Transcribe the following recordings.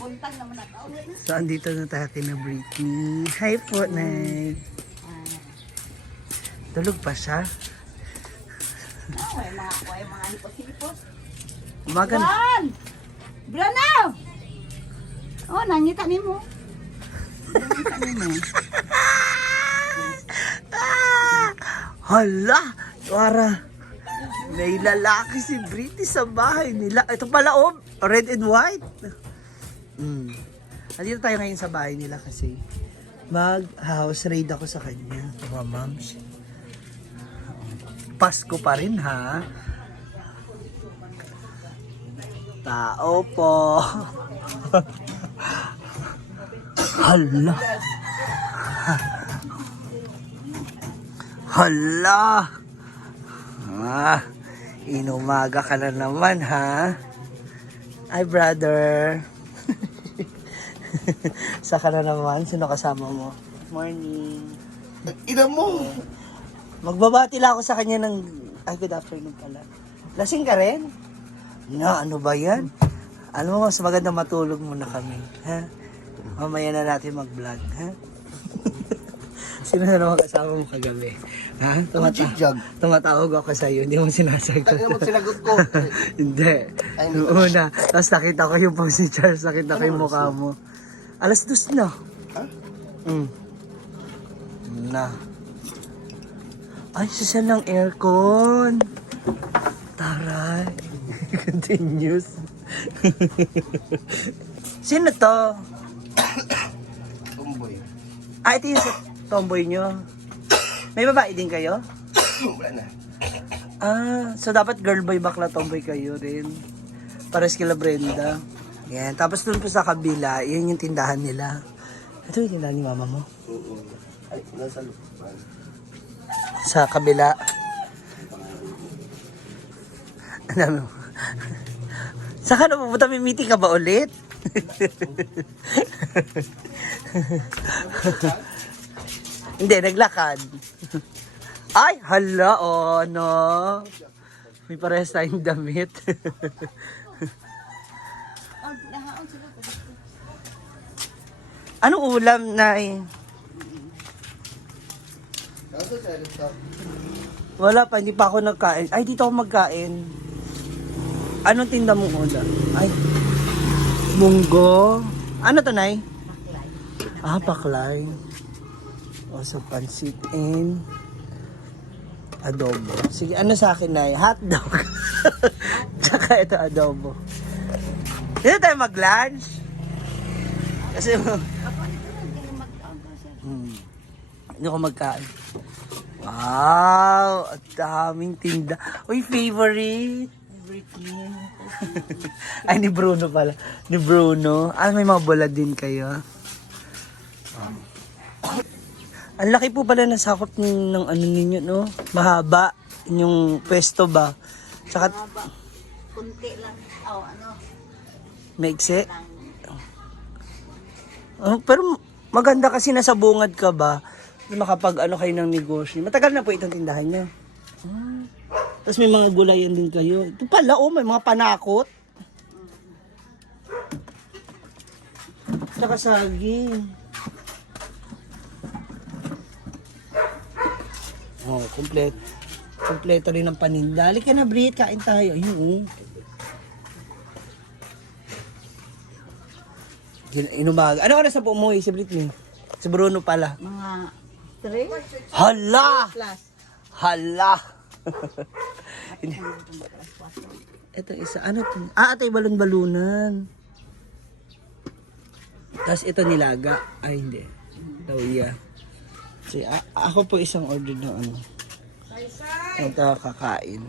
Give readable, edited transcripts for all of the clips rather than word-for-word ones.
Buntag naman ako. So, andito na tayo kina Britney. Hi po, Nay. Tulog pa siya? May mga hipot-hipot. Umaga na. Bran! Bran na! Oh, nangita ni mo. Nangita ni mo. Hala! Wara! May lalaki si Britney sa bahay nila. Ito pala, oh, red and white. Nandito tayo ngayon sa bahay nila kasi mag-house raid ako sa kanya. Mga moms. Pasko pa rin, ha? Tao po. Hala. Hala. Inumaga ka na naman, ha? Ay, brother. Saka na naman. Sino kasama mo? Morning. Ina mo! Magbabati lang ako sa kanya ng... Ay, good afternoon pala. Lasing ka rin? Na, ano ba yan? Alam mo, mas maganda matulog muna kami. Ha? Mamaya na natin mag-vlog, ha? Sino na naman kasama mo kagabi? Ha? Tumatawag ako sa'yo, hindi mo sinasagot. Ano naman sinagot ko? Hindi. Noong una, tapos nakita ko yung pang si Charles, nakita ko yung mukha mo. 2:00 na. Ha? Na. Ay, susan ng aircon. Taray. Continuous. Sino to? Tomboy. Ito yung sa tomboy nyo. May babae din kayo? Wala na. So dapat girl boy bakla tomboy kayo rin. Pares kila Brenda. Yan. Tapos dun po sa kabila, yun yung tindahan nila. Ito yung tindahan ni mama mo. Ay, nasa lupan. Sa kabila. Ano mo? Saka na pupunta, may meeting ka ba ulit? Hindi, naglakad. Ay, hala, oh, no. May parehas tayong damit. Anong ulam, Nay? Nasa sa laptop. Wala pa, hindi pa ako nagkain. Ay, dito ako magkain. Anong tinda mong ulam? Ay, munggo. Ano to, Nay? Paklay. O, so pansit and adobo. Sige, ano sa akin, Nay? Hotdog. Tsaka ito, adobo. Dito tayo mag-lunch. Kasi, hindi ko magkain. Wow! Ang daming tinda. Uy, favorite. Britney. Ay, ni Bruno pala. Ni Bruno. Ay, may mga bulad din kayo. Ang laki po pala ng sakop ng ano ninyo, no? Mahaba. Yung pwesto ba? Tsaka, Kunti lang. Oh, ano? maikse. Pero maganda kasi nasa bungad ka ba? Makapag ano kayo ng negosyo. Matagal na po itong tindahan niyo. Tapos may mga gulayan din kayo. Ito pala, oh, may mga panakot. Tsaka saging. Oh, kompleto rin ang paninda. Halika na, Brit, kain tayo. Ayun, oh. Inumaga. Ano oras na po umuwi si Britney? Si Bruno pala. Mga 3? Hala! Plus. Hala! Ito isa. Ano ito? Ito yung balon-balunan. Tapos ito nilaga. Ay, hindi. Dawiya. So, ako po isang order ng ano. Ito, kakain.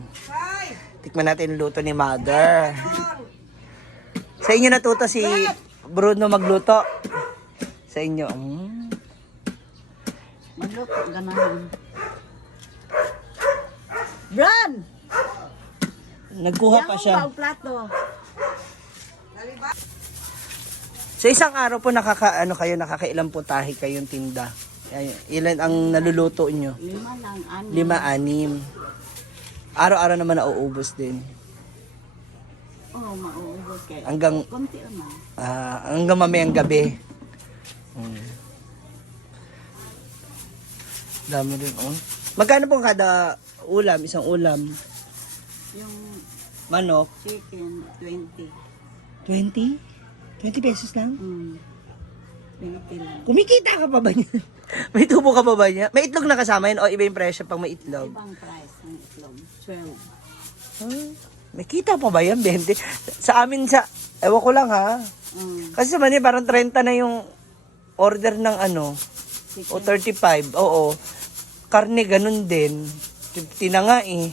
Tikman natin yung luto ni Mother. Sa inyo natuto si Bruno magluto. Sa inyo. Magluto, ganahan. Bran! Nagkuha pa siya. Yung plato. Sa isang araw po nakakailang putahe kayong tinda. Ilan ang naluluto nyo? 5 lang, 6. 5, 6. Araw-araw naman nauubos din. Oo, mauubos kayo. Hanggang, Kunti naman. hanggang mamayang gabi. Dami rin, oh. Magkano po kada ulam, isang ulam? Yung Manok? chicken, 20. 20? 20 pesos lang? 20 lang. Kumikita ka pa ba niya? May tubo ka pa ba niya? May itlog na kasama yun o iba yung presyo pang may itlog? Ibang price ng itlog. 12. May kita pa ba yan? 20? Sa amin ewan ko lang ha. Kasi sa Manila parang 30 na yung order ng ano. O 35, oo. Karne ganun din. 50 na nga eh.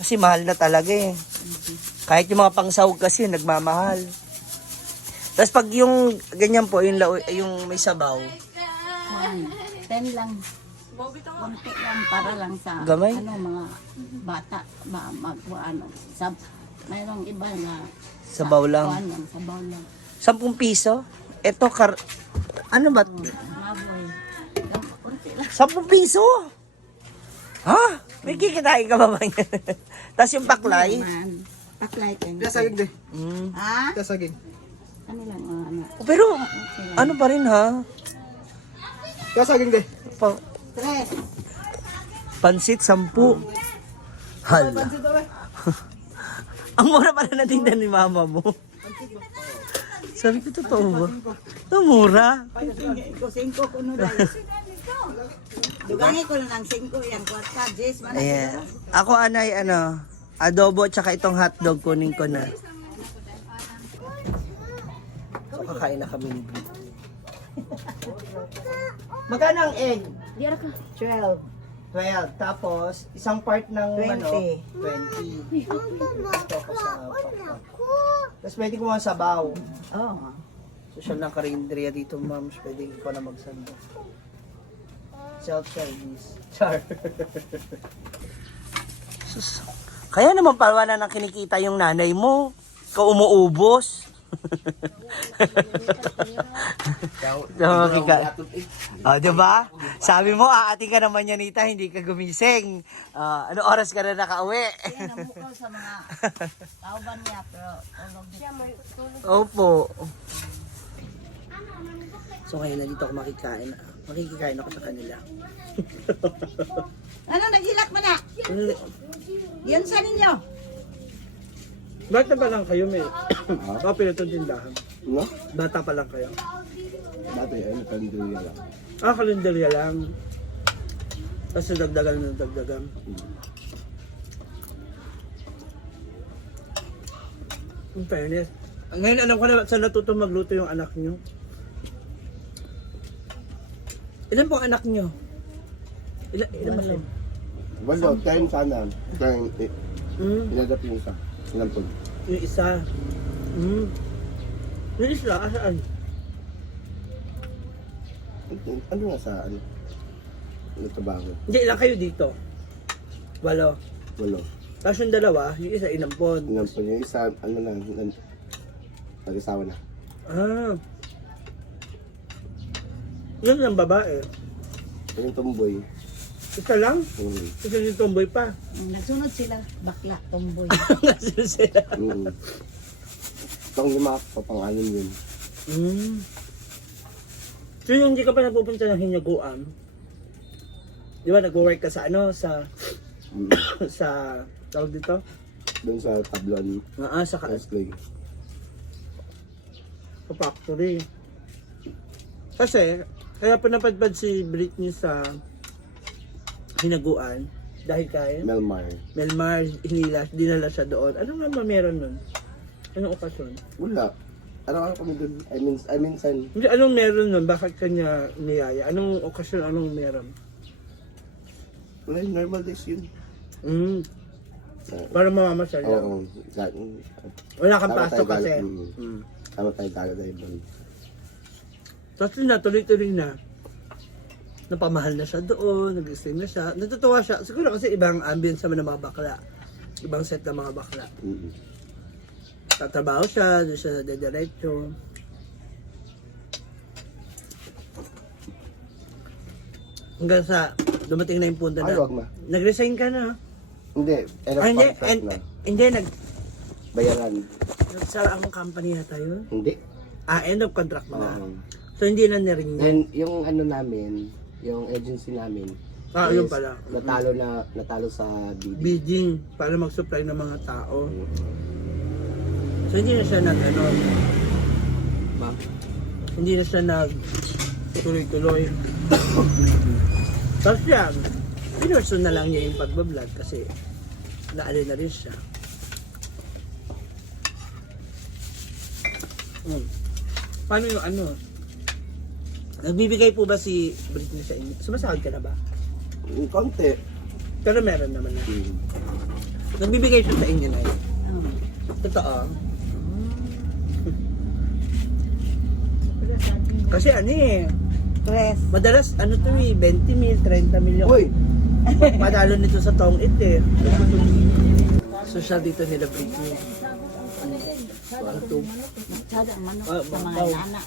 Kasi mahal na talaga eh. Kahit yung mga pangsahog kasi nagmamahal. Tapos pag yung ganyan po, yung may sabaw. 10 lang. Kunti lang para lang sa Gamay? mga bata mayroong iba na Sabaw lang. sabaw lang. 10 piso? Ito, ano ba? Maboy. Kunti lang. 10 piso? Ha? May kikitain ka ba ba yan? Tapos yung paklay? Man, paklay kayo. Kasagin din. Ha? Kasagin. Ano lang Pero, ano pa rin ha? Kasagin din. Tres. Pansit, 10. Hala. Ang mura pala na tindan ni mama mo. Sabi ko, totoo ba? Ito mura. Singko ko no dahil. Dugangi ko lang ng 5 yan. Kwarta, Jess. Ayan. Ako, anay, adobo tsaka itong hotdog, kunin ko na. So, kakain na kami ni Brit. Magkano ang egg? 12. 12. Tapos, isang part ng 20. 20. Ito ko sa pakpak. Tapos pwede ko mga sabaw. Oo. Social ng karinderiya dito, ma'am. Pwede ko na magsando. Self-service. Char. Sus. Kaya naman parwana ng kinikita yung nanay mo. Ikaw umuubos. Diba? Sabi mo, aating ka naman yan, Nita, hindi ka gumising. Ano oras ka na nakauwi? Yan ang mukaw sa mga kauban niya, pero tulog siya. Opo. So ngayon, nandito ako makikain. Makikikain ako sa kanila. Ano, naghilak mo na? Yan sa ninyo. Bata pa lang kayo, may kapila itong tindahan. No? Bata pa lang kayo. Dati, kanduya lang. Kalendarya lang. Tapos dagdagan ng dagdagan. In fairness. Ngayon alam ko na saan natuto magluto yung anak nyo. Ilan pong anak nyo? Ilan ba siya? Walo, 10 sana. 10, inadap yung isa. Ilan po? Yung isa. Yung isa, asaan? Ano nga sa ano? Nagtrabaho. Hindi, ilan kayo dito? Walo. Walo. Tapos yung dalawa, yung isa inampon. Ilan po yung isa, ano na, nag-asawa na. Ah. Yun ang babae. Yung tomboy. Isa lang? Isa yung tomboy pa. Nagsunod sila, bakla, tomboy. Nasa sila. Itong lima, papangalan yun. So yung hindi ka pa napupunta ng Hinaguan, di ba nag-work ka sa sa sa tawag dito? Doon sa tablon, Sa Wesley. factory. Kasi, kaya pa napadpad si Britney sa Hinaguan dahil kay Melmar dinala siya doon. Ano nga ba meron nun? Anong okasyon? Wala. Araw-araw kami doon. I mean, san? Hindi, anong meron nun? Bakit kanya niyaya? Anong okasyon? Anong meron? Wala, normal days yun. Para mamamasyal lang. Oo. Wala kang pasok kasi. Tama tayo dahil doon. Tapos yun na, tuloy-tuloy na. Napamahal na siya doon, nag-stay na siya. Natutuwa siya. Siguro kasi ibang ambience naman ng mga bakla. Ibang set ng mga bakla. Tatrabaho siya, doon siya dediretso. Hanggang sa dumating na yung punta na. Ay, wag na. Nag-resign ka na. Hindi, end of Hindi, contract na. hindi, Bayaran. Sa ang company yata yun? Hindi. End of contract na. Oo. So hindi na nirenew. Then, yung ano namin, yung agency namin, Yun is pala. natalo sa bidding. Bidding para mag-supply ng mga tao. So hindi na siya nag hindi na siya nag tuloy-tuloy. Tapos yan, pinurso na lang niya yung pagbablog kasi naali na rin siya. Paano yung ano? Nagbibigay po ba si Britney sa inyo? Sumasahod ka na ba? Konti. Pero meron naman na. Nagbibigay siya sa inyo na yun. Totoo. Kasi ano eh, Tres. madalas ano to eh, 20 mil, 30 mil yung Uy! madalo nito sa tong it eh. Social dito nila Britney. Masyado ang manok Ah, sa mga babaw. nana.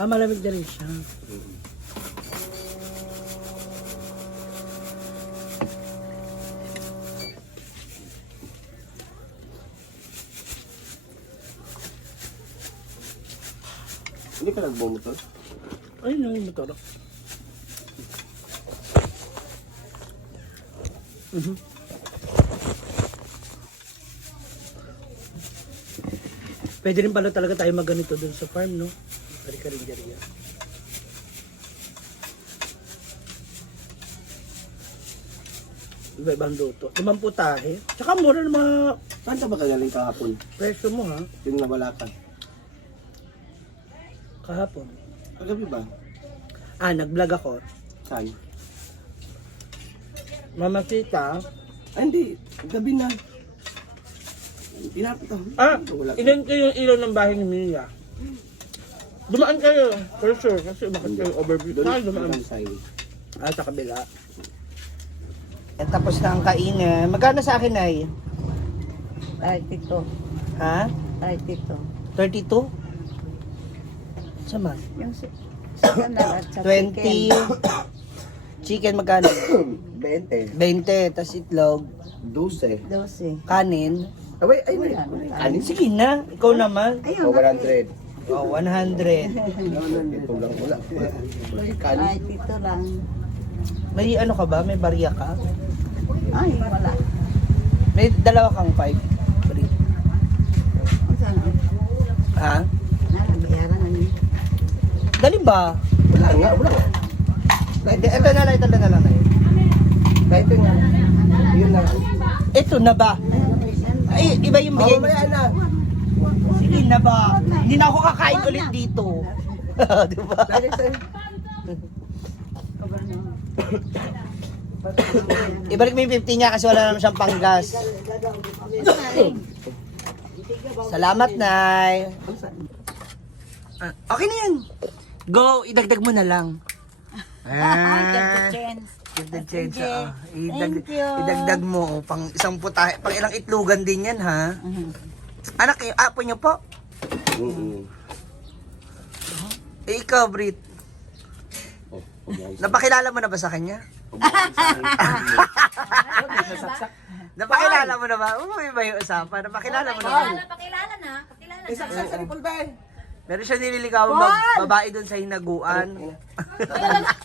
Malamig na rin siya. Hindi ka nagbumotor? Ayun na yung motor. Pwede rin pala talaga tayo magganito dun sa farm, no? Kari-karinderya. Iba-ibang luto. 5 putahe. Tsaka mura ng mga Saan ka ba kagaling kahapon? presyo mo, ha? Yung nawala ka. Kahapon. Kagabi ba? Nag-vlog ako. Saan? Mama Tita. Hindi. Gabi na. Pinapita. Wala ka. Ilan kayo yung ilaw ng bahay ni Mia? Dumaan kayo, for sure, kasi umakit kayo overview. Dumaan. Doon sa Sa kabila. Tapos na ang kainan. Magkano sa akin ay? Ay, tito. Ha? Ay, tito. 32? Sama? Yung sandal at sa 20. chicken. Chicken magkano? 20. 20. Tas itlog. 12. 12. Kanin. Ay, ay, Wala, wala. Anin? Sige na. Ikaw naman. Ayun, O 100. Oh, 100. Ito lang wala. Kanin. ay, tito lang. May ano ka ba? May barya ka? Ay, wala. May dalawa kang 5. Ang saan? Ha? Nalabayaran na niya. Dali ba? Wala nga, wala. Ito na lang, ito na lang. Kahit yun nga. Yun na. Ito na ba? Ay, iba yung bigay. Mamaya na. Sige na ba? Hindi na ako kakain ulit dito. Di ba? Dahil sa... Ibalik mo yung 50 niya kasi wala naman siyang panggas. Salamat, Nay. Okay na yan. Go, idagdag mo na lang. Give the chance. Thank you. Idagdag mo. Pang isang putahe. Pang ilang itlugan din yan, ha? Anak, apo niyo po? Ikaw, Brit. Napakilala mo na ba sa kanya? Napakilala mo na ba? Umuwi ba yung usapan? Napakilala mo na ba? Pakilala na. Pakilala na. Isang sa ripple ba? Meron siya nililigawan babae doon sa hinaguan.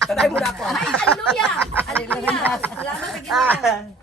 Tatay mo na ako. Hallelujah! Hallelujah! Salamat sa Ginoo.